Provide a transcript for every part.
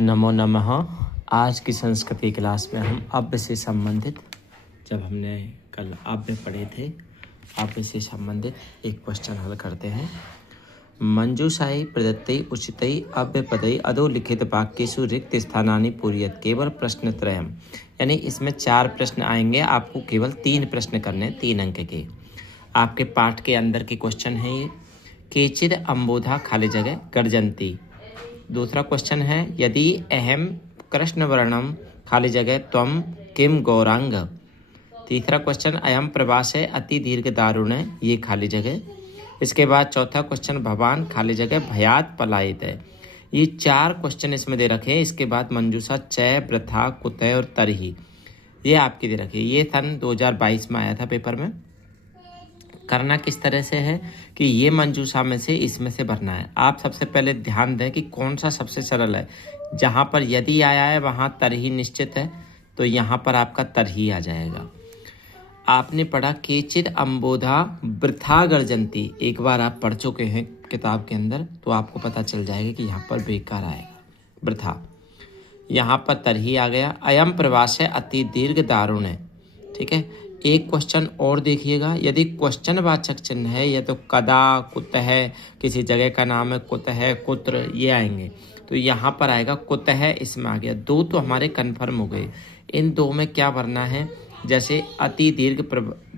नमो नमः। आज की संस्कृति क्लास में हम अव्य से संबंधित, जब हमने कल अव्य पढ़े थे, अव्य से संबंधित एक क्वेश्चन हल करते हैं। मंजूषाई प्रदत्तै उचितै अव्यपदै अधोलिखित वाक्येषु रिक्त स्थानानि पूरयेत् केवल प्रश्नत्रयम्। यानी इसमें 4 प्रश्न आएंगे, आपको केवल 3 प्रश्न करने, 3 अंक के। आपके पाठ के अंदर के क्वेश्चन है ये। केचिद अम्बोधा खाली जगह गर्जन्ति। दूसरा क्वेश्चन है यदि अहम कृष्णवर्णम खाली जगह त्वम किम गौरांग। तीसरा क्वेश्चन अयम प्रवास है अति दीर्घ दारुण है, ये खाली जगह। इसके बाद चौथा क्वेश्चन भवान खाली जगह भयात पलायित है। ये 4 क्वेश्चन इसमें दे रखे हैं। इसके बाद मंजूषा चय वृथा कुतय और तरही, ये आपके दे रखे। ये सन 2022 में आया था पेपर में। करना किस तरह से है कि ये मंजूषा में से इसमें से भरना है। आप सबसे पहले ध्यान दें कि कौन सा सबसे सरल है। जहाँ पर यदि आया है वहाँ तरही निश्चित है, तो यहाँ पर आपका तरही आ जाएगा। आपने पढ़ा केचिद अम्बोधा वृथा गर्जन्ति, एक बार आप पढ़ चुके हैं किताब के अंदर, तो आपको पता चल जाएगा कि यहाँ पर बेकार आएगा वृथा। यहाँ पर तरही आ गया। अयम प्रवास है अति दीर्घ दारुण है, ठीक है। एक क्वेश्चन और देखिएगा, यदि क्वेश्चन वाचक चिन्ह है या तो कदा, कुतः, किसी जगह का नाम है कुतः, कुत्र, ये आएंगे। तो यहाँ पर आएगा कुतः, इसमें आ गया। 2 तो हमारे कन्फर्म हो गए। इन 2 में क्या भरना है, जैसे अति दीर्घ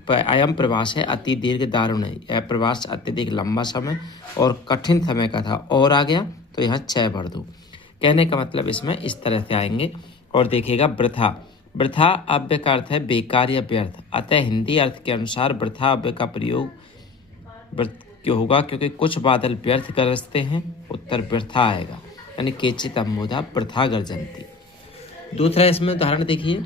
अयम प्रवास है अति दीर्घ दारुण है, यह प्रवास अत्यधिक लंबा समय और कठिन समय का था, और आ गया तो यहाँ 6 भर दो। कहने का मतलब इसमें इस तरह से आएंगे। और देखिएगा वृथा, वृथा अव्य का अर्थ है बेकार या व्यर्थ, अतः हिंदी अर्थ के अनुसार वृथा अव्य का प्रयोग क्यों होगा, क्योंकि कुछ बादल व्यर्थ गरजते हैं, उत्तर वृथा आएगा। यानी केचित अम्बोधा वृथा गर्जन्ति। दूसरा इसमें उदाहरण देखिए,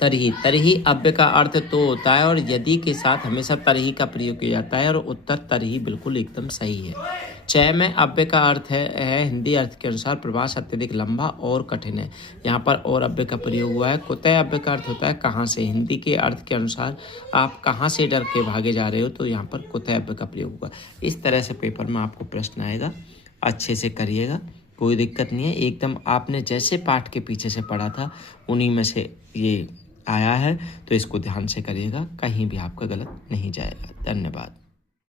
तरही। तरही अव्य का अर्थ तो होता है और यदि के साथ हमेशा तरही का प्रयोग किया जाता है, और उत्तर तरही बिल्कुल एकदम सही है। चय में अव्य का अर्थ है हिंदी अर्थ के अनुसार प्रवास अत्यधिक लंबा और कठिन है, यहाँ पर और अव्य का प्रयोग हुआ है। कुतः अव्य का अर्थ होता है कहाँ से, हिंदी के अर्थ के अनुसार आप कहाँ से डर के भागे जा रहे हो, तो यहाँ पर कुतः अव्य का प्रयोग हुआ। इस तरह से पेपर में आपको प्रश्न आएगा, अच्छे से करिएगा, कोई दिक्कत नहीं है। एकदम आपने जैसे पाठ के पीछे से पढ़ा था उन्हीं में से ये आया है, तो इसको ध्यान से करिएगा, कहीं भी आपका गलत नहीं जाएगा। धन्यवाद।